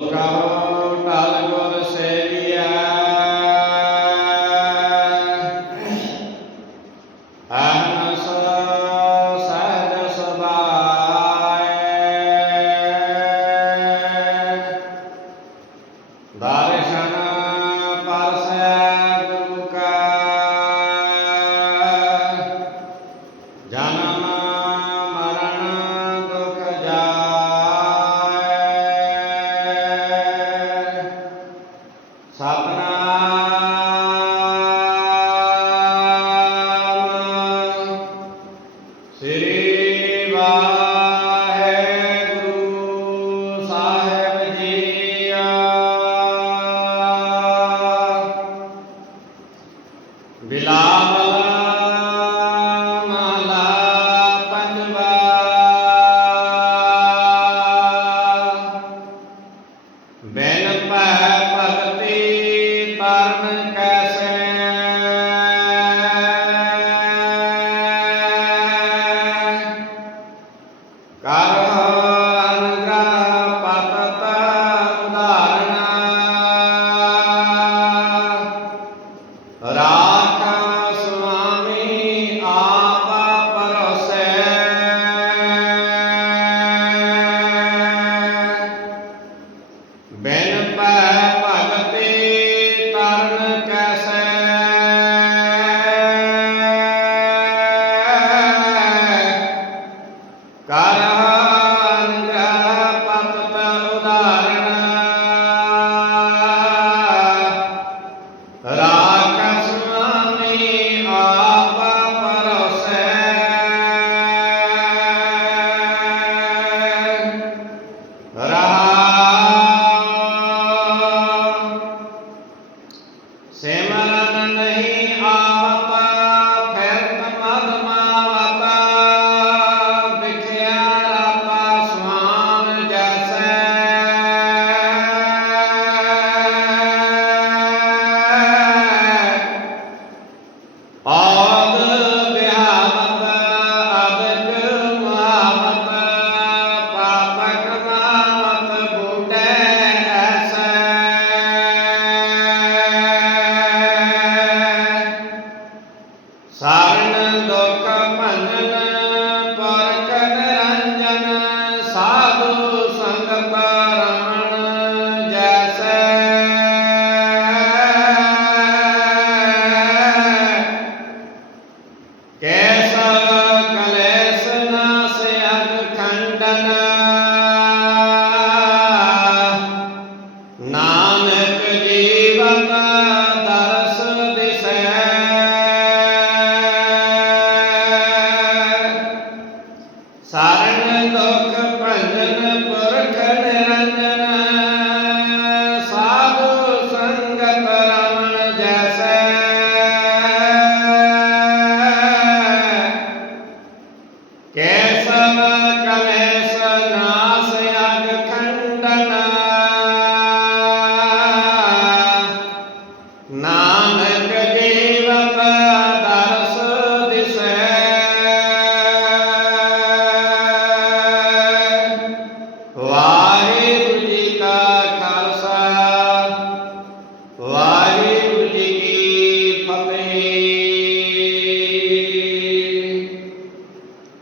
Local Sábala नहीं आता ਜਾਣ ਦੁਖ ਭਜਨ ਪਰਖਣ ਰੰਜਨ ਸਾਧੂ ਸੰਗਤ ਰਮਣ ਜੈਸੈ। ਕੈਸਵ ਕਲੇਸਰ